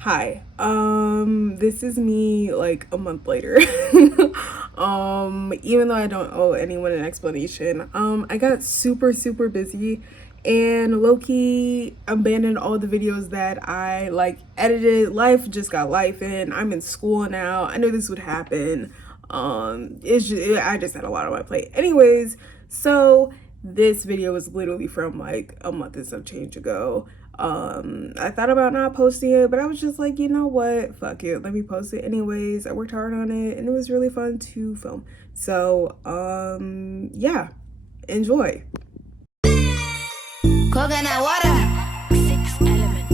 Hi. This is me like a month later. Even though I don't owe anyone an explanation. I got super busy and low-key abandoned all the videos that I like edited. Life just got life in. I'm in school now. I knew this would happen. I just had a lot on my plate. Anyways, so this video was literally from like a month and some change ago. I thought about not posting it, but I was just like, you know what, fuck it, let me post it anyways. I worked hard on it and it was really fun to film. So yeah, enjoy. Coconut water. Six element.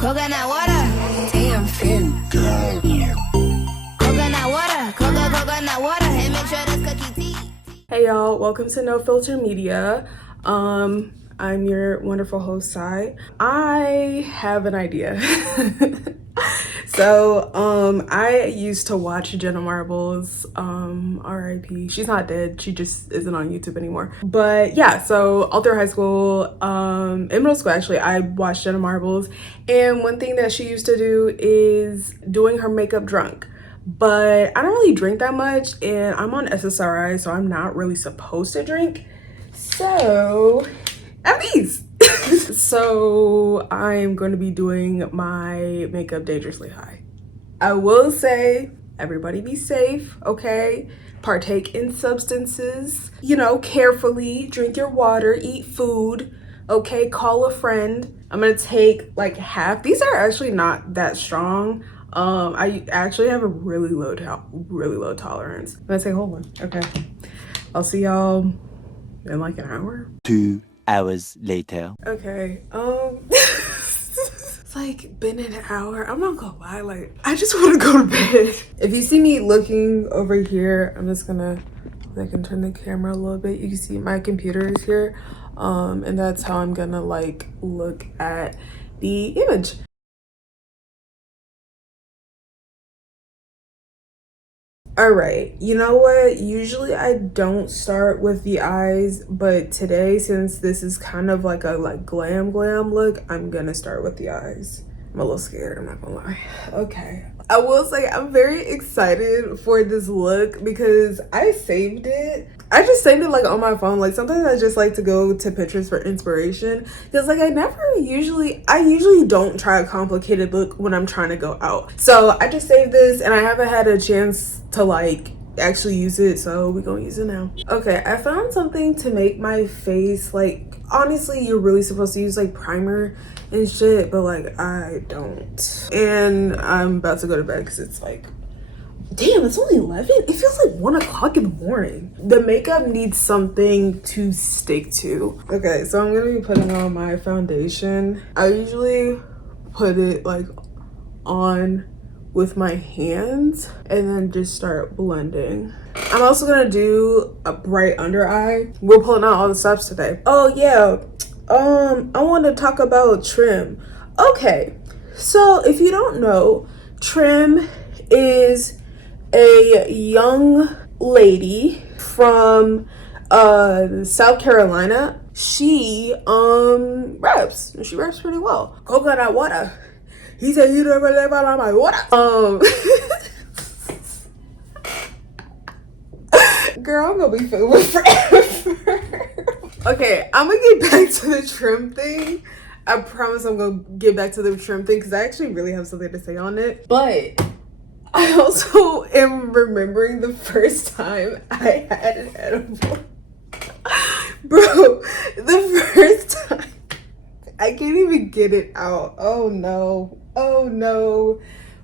Coconut water. Damn fin. Coconut water. Coconut water. And make sure that's cookie tea. Hey y'all, welcome to No Filter Media. I'm your wonderful host, Sai. I have an idea. So, I used to watch Jenna Marbles, R.I.P. She's not dead, she just isn't on YouTube anymore. But yeah, so all through high school, in middle school actually, I watched Jenna Marbles, and one thing that she used to do is doing her makeup drunk. But I don't really drink that much, and I'm on SSRI, so I'm not really supposed to drink. So, at least. So, I'm going to be doing my makeup dangerously high. I will say, everybody be safe, okay? Partake in substances, you know, carefully. Drink your water, eat food, okay? Call a friend. I'm gonna take like half. These are actually not that strong. I actually have a really low tolerance. I'm gonna take a whole one. Okay. I'll see y'all in like an hour. 2 hours later. Okay. It's like been an hour. I'm not gonna lie, like I just want to go to bed. If you see me looking over here, I'm just gonna turn the camera a little bit. You can see my computer is here. And that's how I'm gonna like look at the image. All right, you know what? Usually I don't start with the eyes, but today, since this is kind of like a glam look, I'm gonna start with the eyes. I'm a little scared, I'm not gonna lie. Okay. I will say I'm very excited for this look because I saved it. I just saved it like on my phone. Like sometimes I just like to go to Pinterest for inspiration because like I usually don't try a complicated look when I'm trying to go out. So I just saved this and I haven't had a chance to like actually use it, so we're gonna use it now. Okay, I found something to make my face like, honestly, you're really supposed to use like primer and shit, but like I don't. And I'm about to go to bed because it's like, damn, it's only 11. It feels like 1 o'clock in the morning. The makeup needs something to stick to. Okay, so I'm gonna be putting on my foundation. I usually put it like on with my hands and then just start blending. I'm also gonna do a bright under eye. We're pulling out all the stops today. Oh yeah, I want to talk about trim. Okay, so if you don't know, Trim is a young lady from South Carolina. She raps. She raps pretty well. Coconut water. He said you never live out of my water. Girl, I'm gonna be filming forever. Okay, I'm gonna get back to the trim thing. I promise I'm gonna get back to the trim thing because I actually really have something to say on it. But I also am remembering the first time I had an edible. Bro, the first time. I can't even get it out. Oh no. Oh no.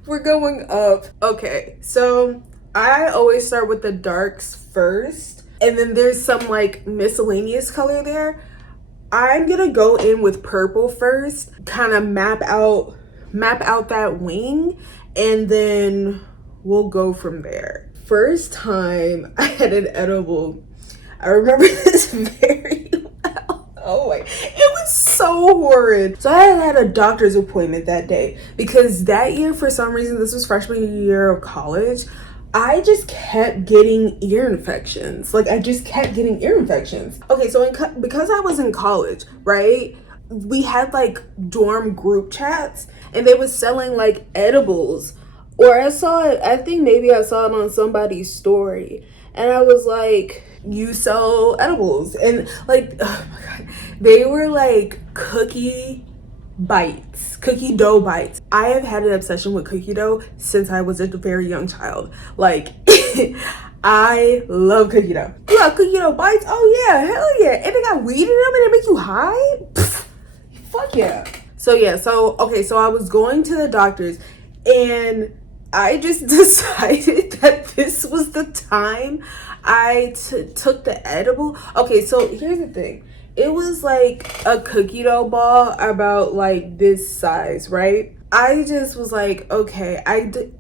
We're going up. Okay, so I always start with the darks first. And then there's some like miscellaneous color there. I'm gonna go in with purple first. Kind of map out that wing. And then we'll go from there. First time I had an edible, I remember this very well. Oh my, it was so horrid. So I had a doctor's appointment that day because that year, for some reason, this was freshman year of college, I just kept getting ear infections. Like I just kept getting ear infections. Okay, so because I was in college, right? we had like dorm group chats and they was selling like edibles. Or I saw it, I think maybe I saw it on somebody's story. And I was like, you sell edibles. And like, oh my God, they were like cookie dough bites. I have had an obsession with cookie dough since I was a very young child. Like, I love cookie dough. You got cookie dough bites? Oh yeah, hell yeah. And they got weed in them and they make you high? Pfft, fuck yeah. So yeah, so I was going to the doctor's and I just decided that this was the time I took the edible. Okay, so here's the thing. It was like a cookie dough ball about like this size, right? I just was like, okay,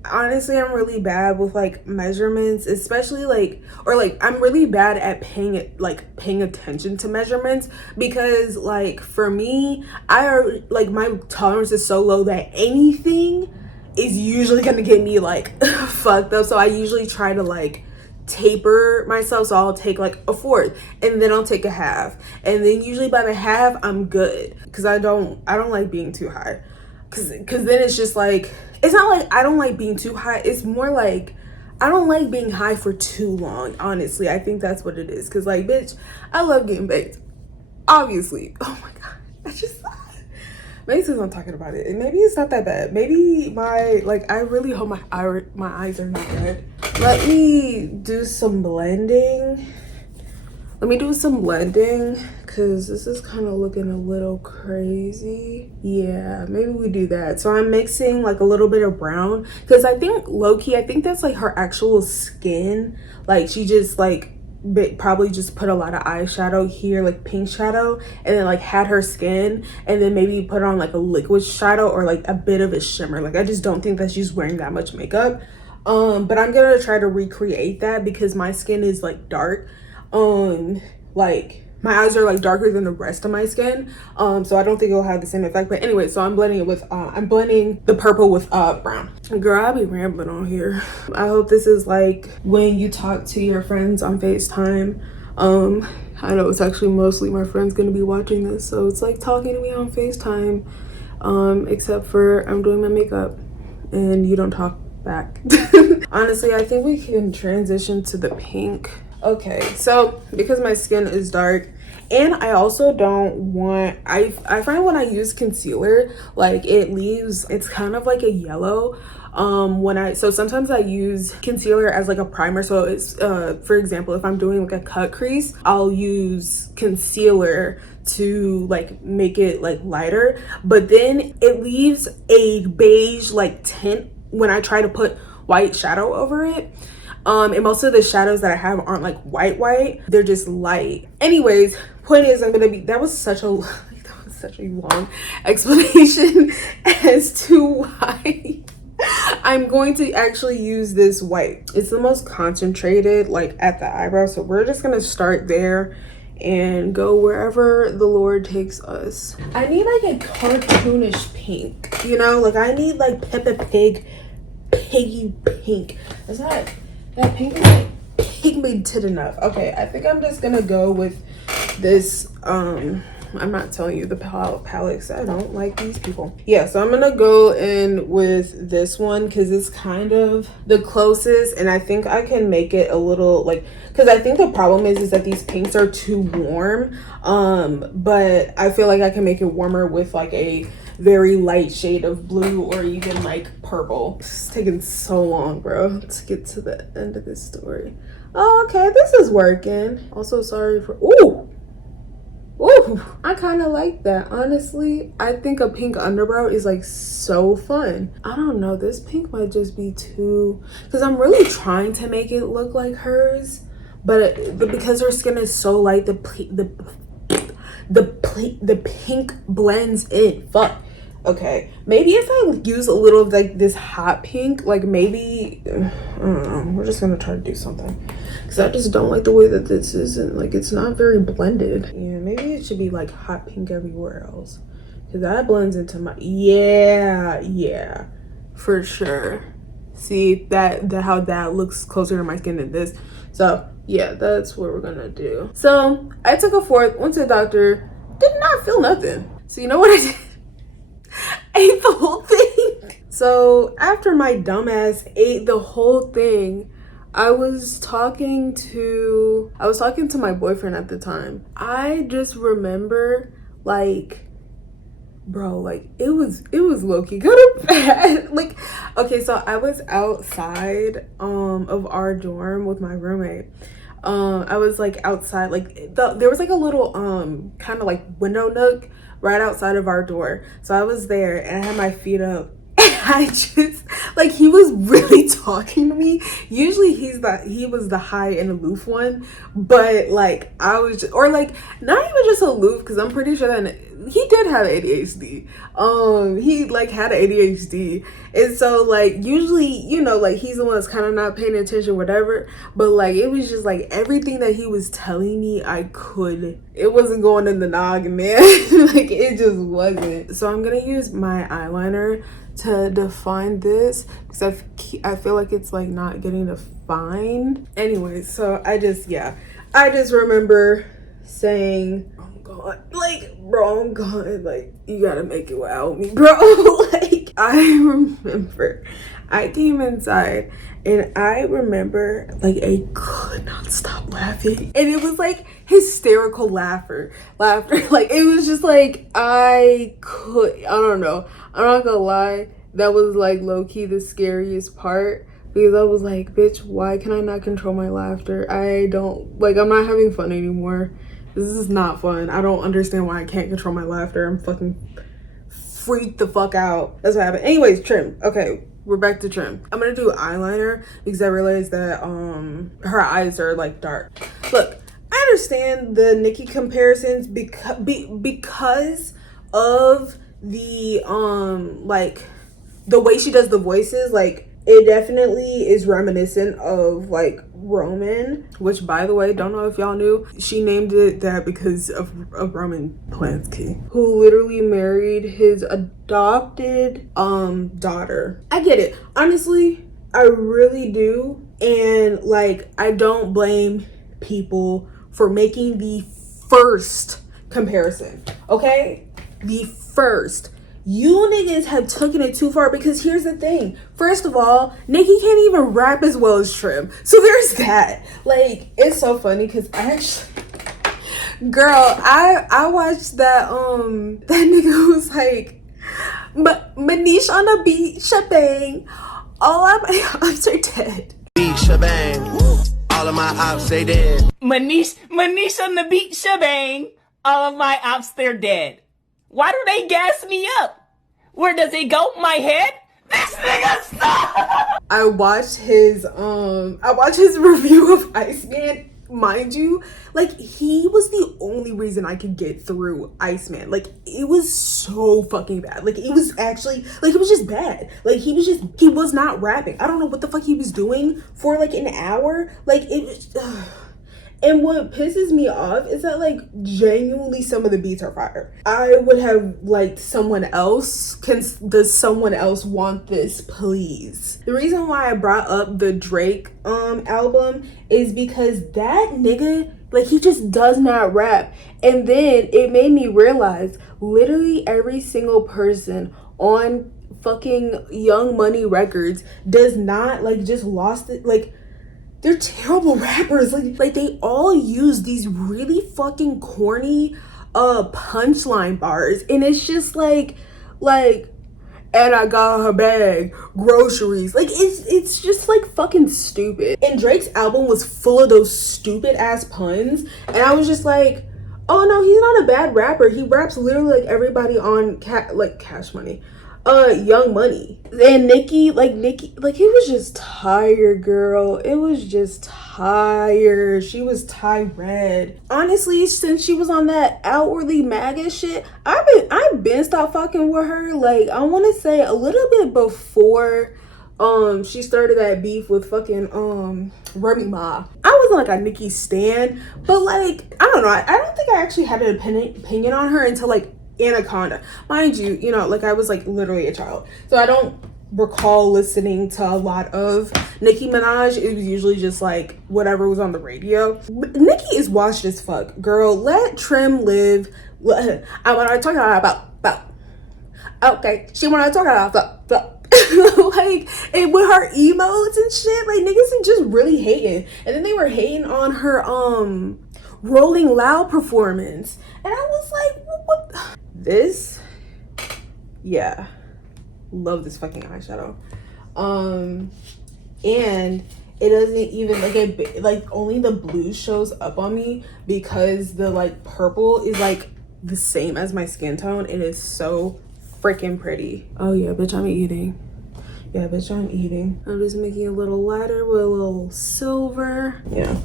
honestly, I'm really bad with like measurements, especially like, or like, I'm really bad at paying attention to measurements because like for me, like my tolerance is so low that anything is usually gonna get me like fucked up. So I usually try to like taper myself, so I'll take like a fourth and then I'll take a half, and then usually by the half I'm good because I don't like being too high because then it's just like, it's not like I don't like being too high, it's more like I don't like being high for too long. Honestly, I think that's what it is, because like, bitch, I love getting baked, obviously. Oh my God, I just maybe since I'm talking about it, and maybe it's not that bad. Maybe I really hope my eyes are not red. Let me do some blending. Because this is kind of looking a little crazy. Yeah, maybe we do that. So I'm mixing like a little bit of brown because I think low-key, I think that's like her actual skin. Like she just like probably just put a lot of eyeshadow here, like pink shadow, and then like had her skin, and then maybe put on like a liquid shadow or like a bit of a shimmer. Like I just don't think that she's wearing that much makeup. But I'm gonna try to recreate that because my skin is like dark. Like my eyes are like darker than the rest of my skin, so I don't think it'll have the same effect. But anyway, so I'm blending it with I'm blending the purple with brown. Girl, I'll be rambling on here. I hope this is like when you talk to your friends on FaceTime. I know it's actually mostly my friends gonna be watching this, so it's like talking to me on FaceTime, except for I'm doing my makeup and you don't talk back. Honestly, I think we can transition to the pink. Okay, so because my skin is dark and I also don't want, I find when I use concealer, like it's kind of like a yellow so sometimes I use concealer as like a primer. So it's for example, if I'm doing like a cut crease, I'll use concealer to like make it like lighter, but then it leaves a beige like tint when I try to put white shadow over it. And most of the shadows that I have aren't like white, they're just light. Anyways, point is, that was such a long explanation as to why I'm going to actually use this white. It's the most concentrated like at the eyebrow, so we're just gonna start there and go wherever the Lord takes us. I need like a cartoonish pink, you know, like I need like Peppa Pig piggy pink. Is that pink is like pigmented enough? Okay, I think I'm just gonna go with this. I'm not telling you the palettes. I don't like these people. Yeah, so I'm gonna go in with this one because it's kind of the closest, and I think I can make it a little like, because I think the problem is that these pinks are too warm. But I feel like I can make it warmer with like a very light shade of blue or even like purple. It's taking so long, bro, to get to the end of this story. Oh, okay, this is working. Also, sorry for ooh, I kind of like that, honestly. I think a pink underbrow is like so fun. I don't know, this pink might just be too, because I'm really trying to make it look like hers, but because her skin is so light, the pink blends in. Fuck. Okay, maybe if I use a little of like this hot pink, like maybe I don't know, we're just gonna try to do something because I just don't like the way that this isn't, like, it's not very blended. Yeah, maybe it should be like hot pink everywhere else because that blends into my, yeah, for sure. See that how that looks closer to my skin than this. So yeah, that's what we're gonna do. So I took a fourth, went to the doctor, did not feel nothing. So you know what I did? I ate the whole thing. So after my dumbass ate the whole thing, I was talking to my boyfriend at the time. I just remember, like, bro, like it was low-key kind of bad. Like, okay, so I was outside of our dorm with my roommate. I was like outside, like there was like a little kind of like window nook right outside of our door. So I was there and I had my feet up. I just, like, he was really talking to me. Usually he was the high and aloof one, but like I was just, or like not even just aloof, because I'm pretty sure that he did have ADHD. He like had ADHD, and so like usually, you know, like he's the one that's kind of not paying attention, whatever. But like it was just like everything that he was telling me, it wasn't going in the noggin, man. Like it just wasn't. So I'm gonna use my eyeliner to define this because I feel like it's like not getting defined. Anyways, so I just remember saying, oh god, like, bro, I'm gone, like, you gotta make it without me, bro. Like, I remember I came inside and I remember like I could not stop laughing, and it was like hysterical laughter. Like it was just like I don't know, I'm not gonna lie, that was like low-key the scariest part, because I was like, bitch, why can I not control my laughter? I'm not having fun anymore. This is not fun. I don't understand why I can't control my laughter. I'm fucking freaked the fuck out. That's what happened. Anyways, trim. Okay, we're back to trim. I'm gonna do eyeliner because I realized that her eyes are like dark. Look, I understand the Nicki comparisons because of the like the way she does the voices. Like it definitely is reminiscent of like Roman, which, by the way, don't know if y'all knew, she named it that because of Roman Polanski, who literally married his adopted daughter. I get it, honestly, I really do. And like I don't blame people for making the first comparison, okay? The first. You niggas have taken it too far, because here's the thing. First of all, Nicki can't even rap as well as Trim. So there's that. Like, it's so funny because I actually, girl, I watched that that nigga was like, Manish on the beat, shebang. All of my ops are dead. Beat shebang. All of my ops they dead. Manish on the beat, shebang. All of my ops, they're dead. Why do they gas me up? Where does it go? My head? This nigga stop! I watched his review of Iceman. Mind you, like, he was the only reason I could get through Iceman. Like, it was so fucking bad. Like, it was actually, like, it was just bad. Like, he was not rapping. I don't know what the fuck he was doing for like an hour. Like, it was and what pisses me off is that, like, genuinely some of the beats are fire. I would have liked someone else. Does someone else want this, please? The reason why I brought up the Drake album is because that nigga, like, he just does not rap. And then it made me realize literally every single person on fucking Young Money Records does not, like, just lost it. Like, they're terrible rappers. Like they all use these really fucking corny punchline bars, and it's just like and I got her bag, groceries. Like it's just like fucking stupid. And Drake's album was full of those stupid ass puns, and I was just like, oh no, he's not a bad rapper. He raps literally like everybody on Cash Money. Young Money. And Nicki, like, it was just tired, girl. It was just tired. She was tired. Honestly, since she was on that outwardly MAGA shit, I've been stopped fucking with her. Like, I want to say a little bit before she started that beef with fucking Remy Ma. I wasn't like a Nicki stan, but like, I don't know. I don't think I actually had an opinion on her until like Anaconda. Mind you, you know, like I was like literally a child, so I don't recall listening to a lot of Nicki Minaj. It was usually just like whatever was on the radio. Nicki is washed as fuck, girl. Let Trim live. I want to talk about. Okay, she want to talk about. Like, and with her emotes and shit, like niggas are just really hating. And then they were hating on her Rolling Loud performance, and I was like, what? This, yeah, love this fucking eyeshadow. And it doesn't even like it, like only the blue shows up on me because the like purple is like the same as my skin tone, and it's so freaking pretty. Oh yeah, bitch, I'm eating. Yeah, bitch, I'm eating. I'm just making it a little lighter with a little silver. Yeah.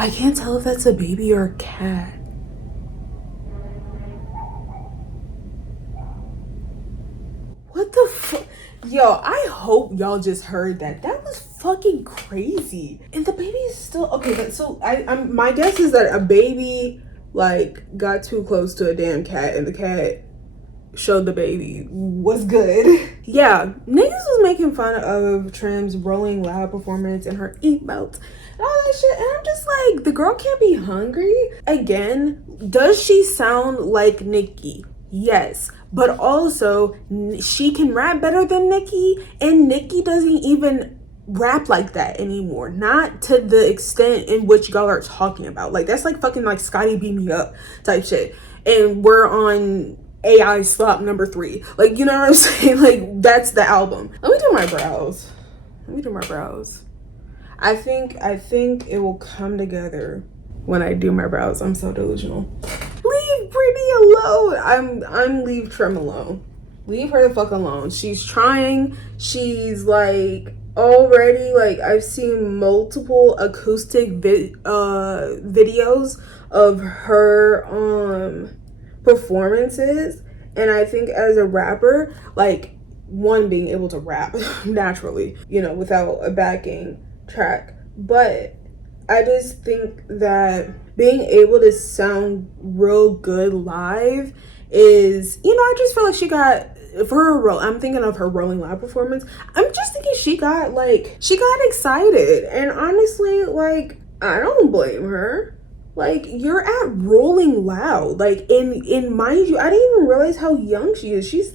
I can't tell if that's a baby or a cat. What the fuck? Yo, I hope y'all just heard that. That was fucking crazy. And the baby is still okay. But so I'm my guess is that a baby like got too close to a damn cat, and the cat showed the baby was good. Yeah, niggas was making fun of Trim's Rolling Loud performance and her emotes and all that shit, and I'm just like, the girl can't be hungry. Again, does she sound like Nicki? Yes, but also she can rap better than Nicki, and Nicki doesn't even rap like that anymore, not to the extent in which y'all are talking about. Like, that's like fucking like Scotty Beat Me Up type shit, and we're on AI slop number 3. Like, you know what I'm saying? Like, that's the album. Let me do my brows. I think it will come together when I do my brows. I'm so delusional. Leave Brittany alone. I'm leave Trim alone. Leave her the fuck alone. She's trying. She's like already, like, I've seen multiple acoustic videos of her performances, and I think as a rapper, like, one, being able to rap naturally, you know, without a backing track, but I just think that being able to sound real good live is, you know, I just feel like she got, for her role, I'm thinking of her Rolling Loud performance, I'm just thinking she got excited, and honestly, like, I don't blame her. Like, you're at Rolling Loud, like, in mind you, I didn't even realize how young she is. She's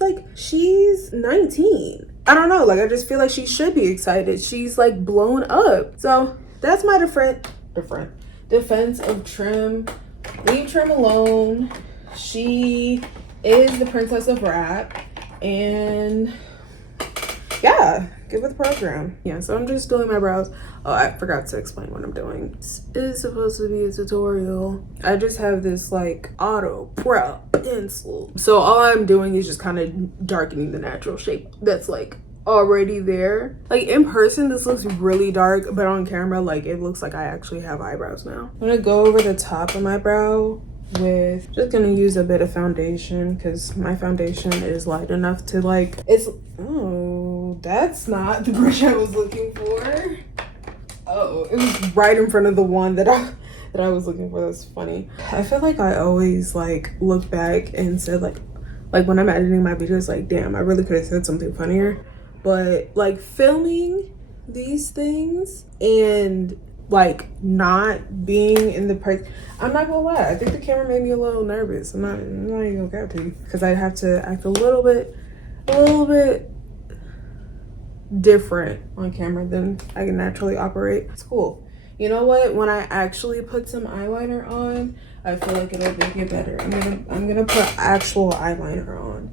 19. I don't know, like, I just feel like she should be excited. She's like blown up. So that's my defense of Trim. Leave Trim alone. She is the princess of rap, and yeah, get with the program. Yeah, so I'm just doing my brows. Oh, I forgot to explain what I'm doing. This is supposed to be a tutorial. I just have this like auto brow pencil. So all I'm doing is just kind of darkening the natural shape that's like already there. Like, in person this looks really dark, but on camera, like, it looks like I actually have eyebrows now. I'm gonna go over the top of my brow with, just gonna use a bit of foundation because my foundation is light enough to like, it's, oh, that's not the brush I was looking for. Oh, it was right in front of the one that I was looking for. That's funny. I feel like I always like look back and said like when I'm editing my videos, like, damn, I really could have said something funnier. But like filming these things and like not being in the place, I'm not gonna lie, I think the camera made me a little nervous. I'm not even gonna cap to you, because I'd have to act a little bit different on camera than I can naturally operate. It's cool. You know what? When I actually put some eyeliner on, I feel like it'll make it better. I'm gonna put actual eyeliner on.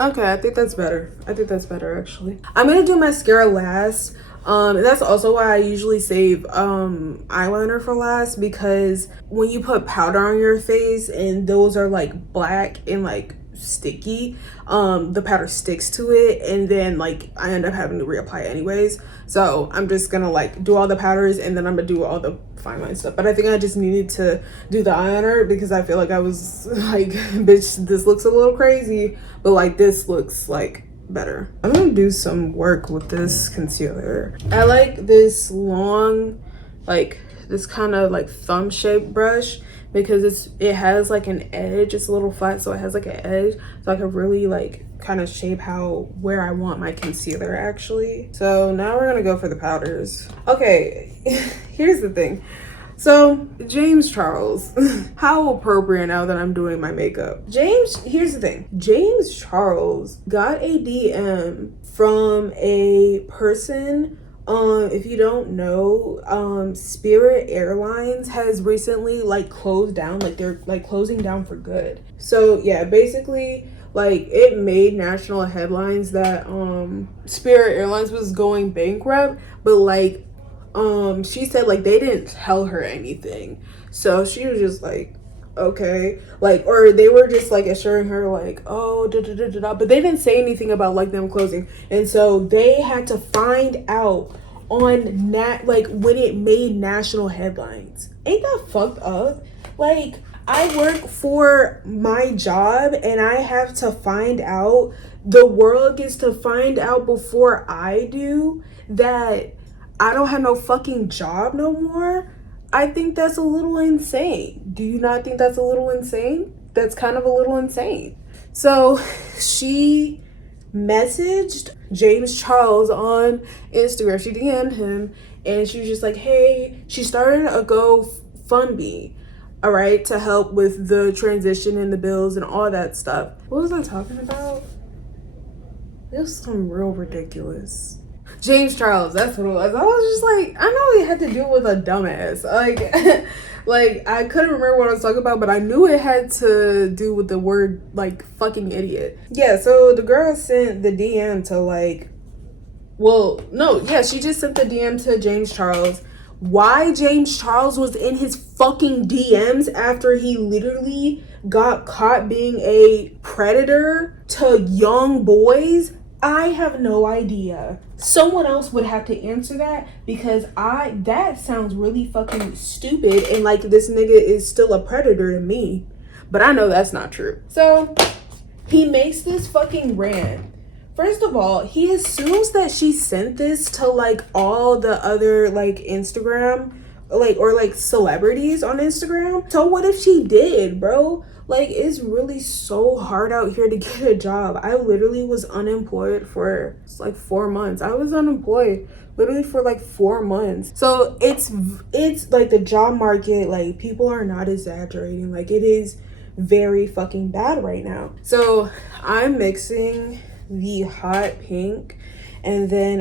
Okay, I think that's better. Actually. I'm gonna do mascara last. And that's also why I usually save eyeliner for last, because when you put powder on your face and those are like black and like sticky, the powder sticks to it, and then like I end up having to reapply anyways. So I'm just gonna like do all the powders, and then I'm gonna do all the fine line stuff. But I think I just needed to do the eyeliner because I feel like I was like, bitch, this looks a little crazy, but like this looks like better. I'm gonna do some work with this concealer. I like this long, like this kind of like thumb shaped brush because it has like an edge. It's a little flat, so it has like an edge, so I can really like kind of shape where I want my concealer actually. So now we're gonna go for the powders. Okay, here's the thing. So James Charles, how appropriate now that I'm doing my makeup. Here's the thing. James Charles got a DM from a person. If you don't know, Spirit Airlines has recently like closed down, like they're like closing down for good. So yeah, basically like it made national headlines that Spirit Airlines was going bankrupt, but like she said like they didn't tell her anything, so she was just like, okay, like, or they were just like assuring her like, oh da, da, da, da, da, but they didn't say anything about like them closing. And so they had to find out on like when it made national headlines. Ain't that fucked up? Like, I work for my job and I have to find out, the world gets to find out before I do, that I don't have no fucking job no more. I think that's a little insane. Do you not think that's a little insane? That's kind of a little insane. So she messaged James Charles on Instagram. She DM'd him and she was just like, hey, she started a GoFundMe, all right, to help with the transition and the bills and all that stuff. What was I talking about? It was something real ridiculous. James Charles, that's what it was. I was just like, I know it had to do with a dumbass. Like, like I couldn't remember what I was talking about, but I knew it had to do with the word like fucking idiot. Yeah, so the girl sent the DM to like, well, no, yeah, she just sent the DM to James Charles. Why James Charles was in his fucking DMs after he literally got caught being a predator to young boys, I have no idea. Someone else would have to answer that, because that sounds really fucking stupid, and like this nigga is still a predator to me. But I know that's not true. So he makes this fucking rant. First of all, he assumes that she sent this to like all the other like Instagram, like, or like celebrities on Instagram. So what if she did, bro? Like, it's really so hard out here to get a job. I literally was unemployed for like 4 months. I was unemployed literally for like 4 months. So it's like the job market, like people are not exaggerating. Like it is very fucking bad right now. So I'm mixing the hot pink, and then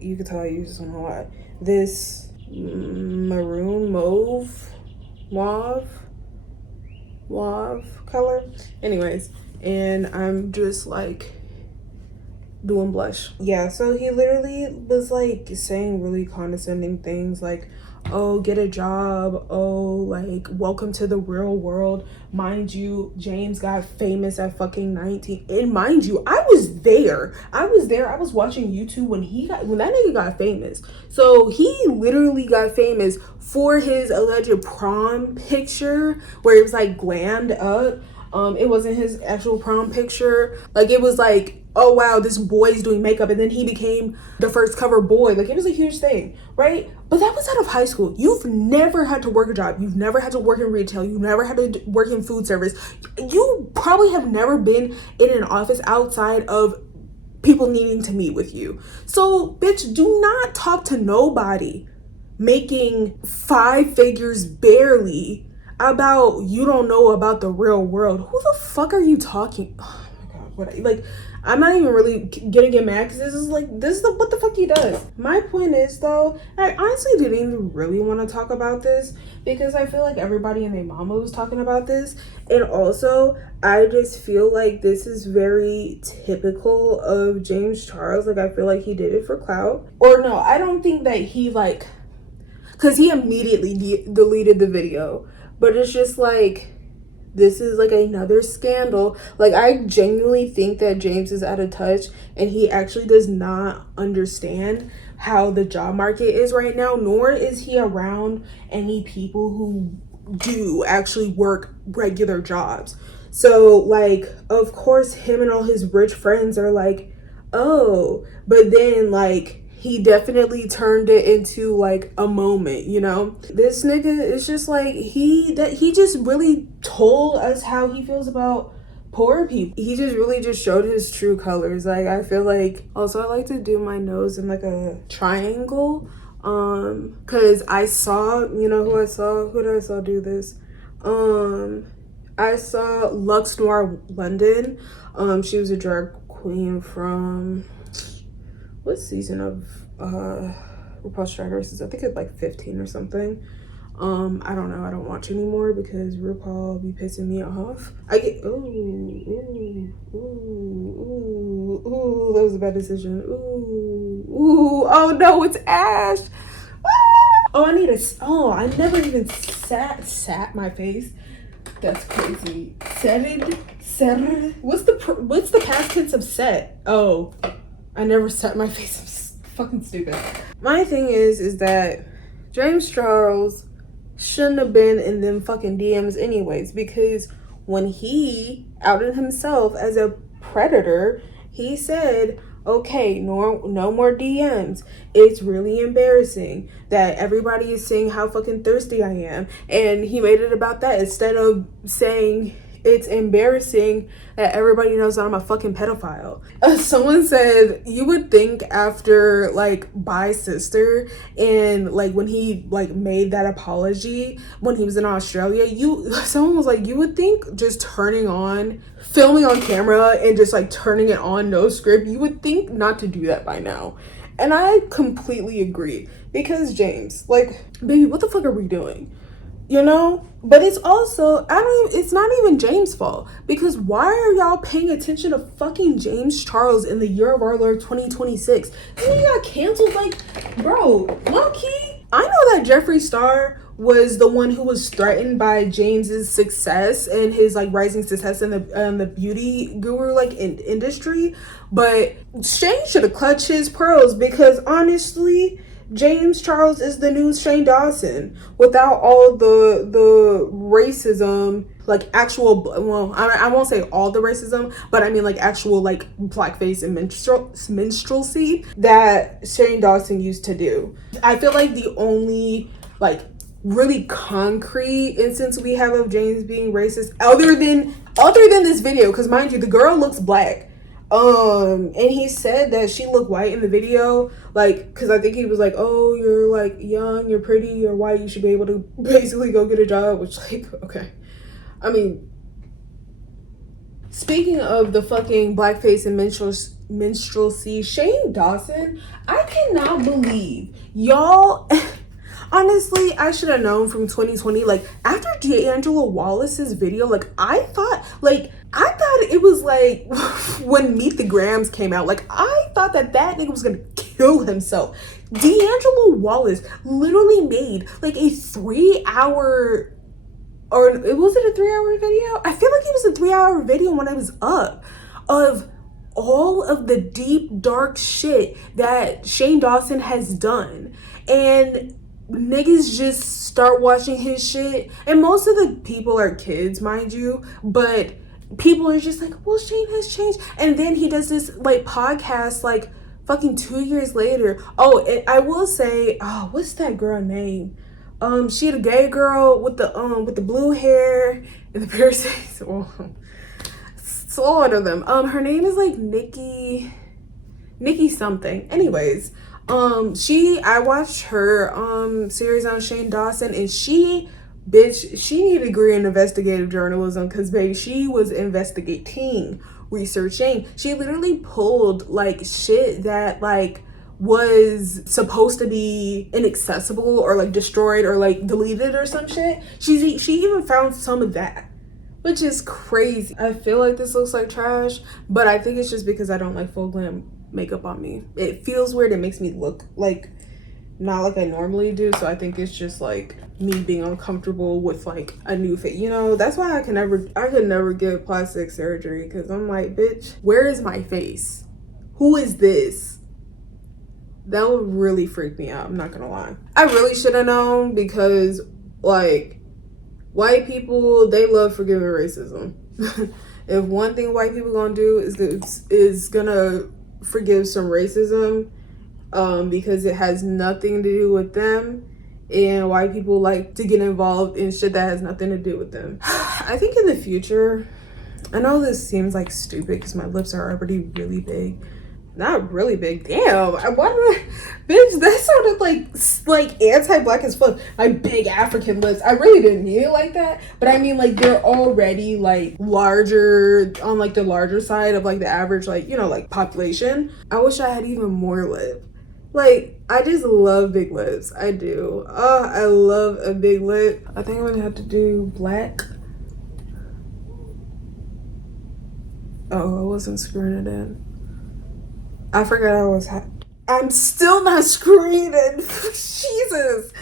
you can tell I use this one a lot, this maroon mauve color. Anyways, and I'm just like doing blush. Yeah, so he literally was like saying really condescending things like, oh, get a job, oh, like, welcome to the real world. Mind you, James got famous at fucking 19. And mind you, I was there. I was watching YouTube when that nigga got famous. So he literally got famous for his alleged prom picture where it was like glammed up. It wasn't his actual prom picture. Like, it was like, oh wow, this boy's doing makeup, and then he became the first cover boy. Like, it was a huge thing, right? But that was out of high school. You've never had to work a job. You've never had to work in retail. You've never had to work in food service. You probably have never been in an office outside of people needing to meet with you. So, bitch, do not talk to nobody making 5 figures barely about you don't know about the real world. Who the fuck are you talking? Oh my god, what? Like, I'm not even really getting mad, because this is what the fuck he does. My point is, though, I honestly didn't even really want to talk about this, because I feel like everybody and their mama was talking about this. And also, I just feel like this is very typical of James Charles. Like, I feel like he did it for clout. Or no, I don't think that he like, because he immediately deleted the video. But it's just like, this is like another scandal. Like, I genuinely think that James is out of touch, and he actually does not understand how the job market is right now, nor is he around any people who do actually work regular jobs. So like, of course him and all his rich friends are like, oh, but then like he definitely turned it into like a moment, you know. This nigga is just like he just really told us how he feels about poor people. He just really just showed his true colors. Like, I feel like, also I like to do my nose in like a triangle, because I saw, you know who did I saw do this? I saw Lux Noir London. She was a drag queen from, what season of RuPaul's Drag Race? I think it's like 15 or something. I don't know. I don't watch anymore because RuPaul be pissing me off. I get that was a bad decision. Oh no, it's Ash. Oh, I never even sat my face. That's crazy. Set. What's the past tense of set? Oh, I never set my face. I'm fucking stupid. My thing is that James Charles shouldn't have been in them fucking DMs anyways, because when he outed himself as a predator, he said, okay, no more DMs. It's really embarrassing that everybody is seeing how fucking thirsty I am. And he made it about that instead of saying it's embarrassing that everybody knows that I'm a fucking pedophile. Someone said, you would think after like Bye Sister and like when he like made that apology when he was in Australia, someone was like, you would think just filming on camera and just like turning it on, no script, you would think not to do that by now. And I completely agree, because James, like, baby, what the fuck are we doing? You know? But it's also, it's not even James' fault, because why are y'all paying attention to fucking James Charles in the year of our Lord 2026? And he got canceled, like, bro, low-key. I know that Jeffree Star was the one who was threatened by James's success and his like rising success in the beauty guru like industry, but Shane should have clutched his pearls, because honestly, James Charles is the new Shane Dawson without all the racism, like actual, well, I won't say all the racism, but I mean like actual like blackface and minstrelsy that Shane Dawson used to do. I feel like the only like really concrete instance we have of James being racist, other than this video, because mind you, the girl looks black. And he said that she looked white in the video, like, because I think he was like, oh, you're like young, you're pretty, you're white, you should be able to basically go get a job, which, like, okay. I mean, speaking of the fucking blackface and minstrelsy, Shane Dawson, I cannot believe y'all. Honestly, I should have known from 2020, like, after D'Angelo Wallace's video, like, I thought it was like when Meet the Grams came out, like, I thought that nigga was gonna kill himself. D'Angelo Wallace literally made like a 3-hour, or was it a 3-hour video? I feel like it was a 3-hour video when I was up, of all of the deep, dark shit that Shane Dawson has done. And niggas just start watching his shit, and most of the people are kids, mind you, but people are just like, well, Shane has changed. And then he does this like podcast like fucking 2 years later. Oh, and I will say, oh, what's that girl name? She the gay girl with the blue hair and the piercings. Well, it's all one of them. Her name is like Nikki something. Anyways, I watched her series on Shane Dawson, and she need a degree in investigative journalism, because baby, she was investigating, researching. She literally pulled like shit that like was supposed to be inaccessible or like destroyed or like deleted or some shit. She even found some of that, which is crazy. I feel like this looks like trash, but I think it's just because I don't like full glam makeup on me. It feels weird. It makes me look like not like I normally do, so I think it's just like me being uncomfortable with like a new face, you know. That's why I could never get plastic surgery, because I'm like, bitch, where is my face? Who is this? That would really freak me out, I'm not gonna lie. I really should have known, because like white people, they love forgiving racism. If one thing white people gonna do is gonna forgive some racism, because it has nothing to do with them, and white people like to get involved in shit that has nothing to do with them. I think in the future, I know this seems like stupid because my lips are already really big. Not really big. Damn. Bitch, that sounded like anti-black as fuck. My big African lips. I really didn't mean it like that. But I mean, like, they're already like larger, on like the larger side of like the average, like, you know, like population. I wish I had even more lip. Like, I just love big lips. I do. Oh, I love a big lip. I think I'm gonna have to do black. Oh, I wasn't screwing it in. I forgot I was I'm still not screwing it in. Jesus.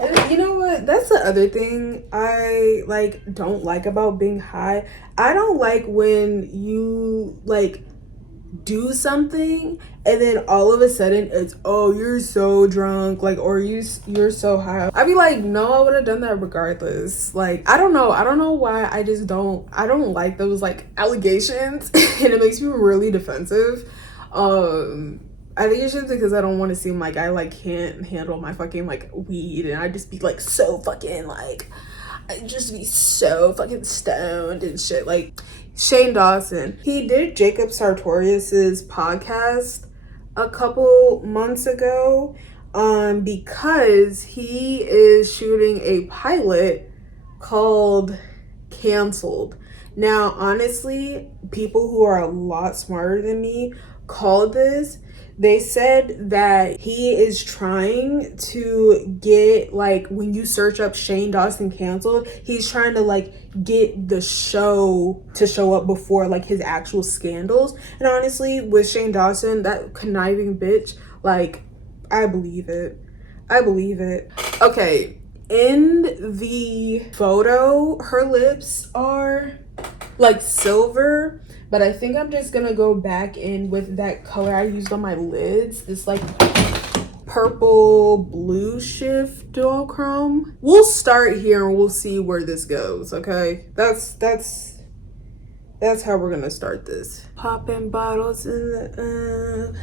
And you know what? That's the other thing I like don't like about being high. I don't like when you like do something and then all of a sudden it's, oh, you're so drunk, like, or you're so high. I'd be like, no, I would have done that regardless. Like, I don't know why. I don't like those like allegations and it makes me really defensive. I think it's just because I don't want to seem like I like can't handle my fucking like weed, and I just be like so fucking like, I just be so fucking stoned and shit. Like Shane Dawson, he did Jacob Sartorius's podcast a couple months ago, because he is shooting a pilot called Canceled. Now, honestly, people who are a lot smarter than me called this. They said that he is trying to get, like, when you search up Shane Dawson Canceled, he's trying to like get the show to show up before like his actual scandals. And honestly, with Shane Dawson, that conniving bitch, like, I believe it. Okay, in the photo, her lips are like silver, but I think I'm just gonna go back in with that color I used on my lids, this like purple blue shift duochrome. We'll start here and we'll see where this goes. Okay, that's how we're gonna start this. Popping bottles in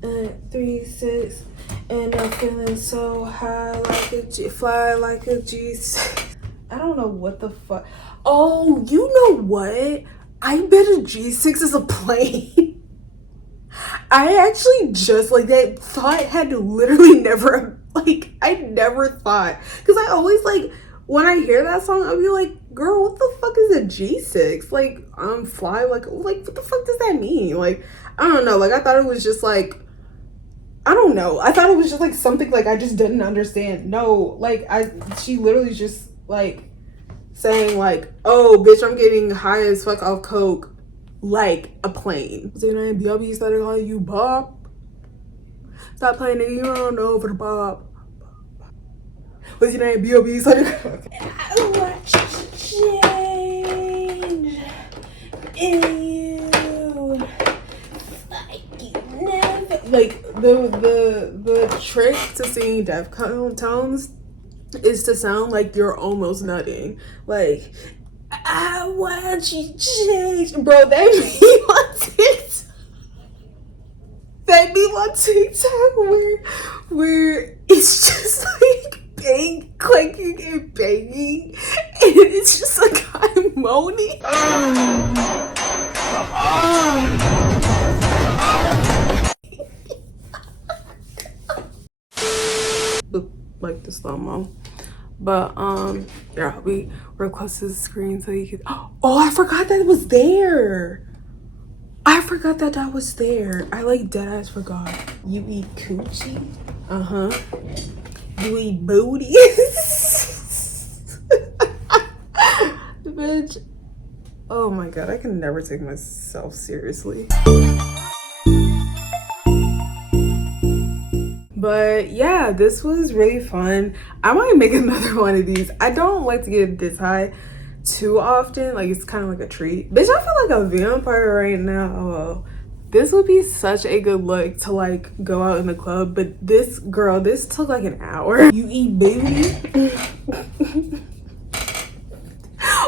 the 3-6, and I'm feeling so high like a G, fly like a G6. I don't know what the fuck. Oh, you know what? I bet a G6 is a plane. I actually just like that thought had literally never, like, I never thought, because I always like when I hear that song I'll be like, girl, what the fuck is a G6? Like, fly like what the fuck does that mean? Like, I don't know. Like, I thought it was just like, I don't know. I thought it was just like something like I just didn't understand. No, like she literally just like saying like, oh bitch, I'm getting high as fuck off coke like a plane. So your name BLB started calling you Bob. Stop playing, nigga, you don't know for the Bob. What's your name? BLB started. I want to change you. Like the trick to singing Deftones is to sound like you're almost nutting. Like, I want you to change, bro. That be on TikTok where it's just like bang, clanking and banging, and it's just like I'm moaning. Like the slow-mo, but yeah, we're close to the screen so you can, oh, I forgot that was there. I like dead ass forgot. You eat coochie? You eat booty? Bitch, oh my god, I can never take myself seriously. But yeah, this was really fun. I might make another one of these. I don't like to get this high too often. Like, it's kind of like a treat. Bitch, I feel like a vampire right now. Oh, this would be such a good look to like go out in the club. But this girl, this took like an hour. You eat booty?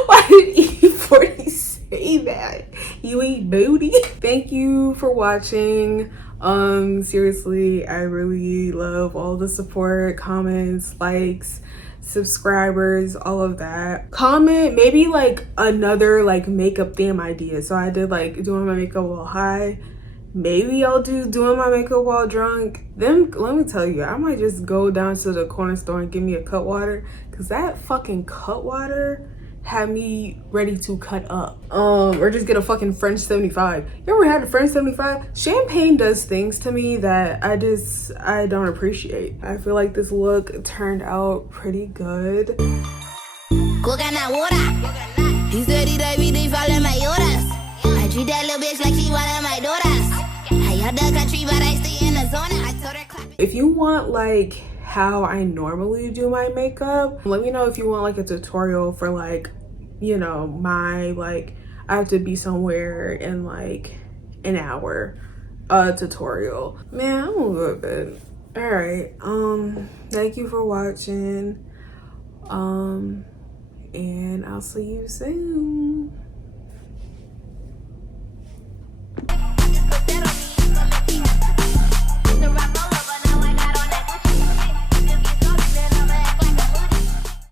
Why did E40 say that? You eat booty? Thank you for watching. Seriously, I really love all the support, comments, likes, subscribers, all of that. Comment maybe like another like makeup theme idea. So I did like doing my makeup while high. Maybe I'll do doing my makeup while drunk. Then let me tell you, I might just go down to the corner store and give me a cut water, because that fucking cut water had me ready to cut up. Or just get a fucking French 75. You ever had a French 75? Champagne does things to me that I don't appreciate. I feel like this look turned out pretty good. Coconut water. He said he every day following my orders. I treat that little bitch like she one of my daughters. I out the country, but I stay in the zone. I told her clap. If you want like how I normally do my makeup, let me know if you want like a tutorial for like, you know, my like I have to be somewhere in like an hour tutorial. Man, I'm a little bit. All right, thank you for watching, and I'll see you soon.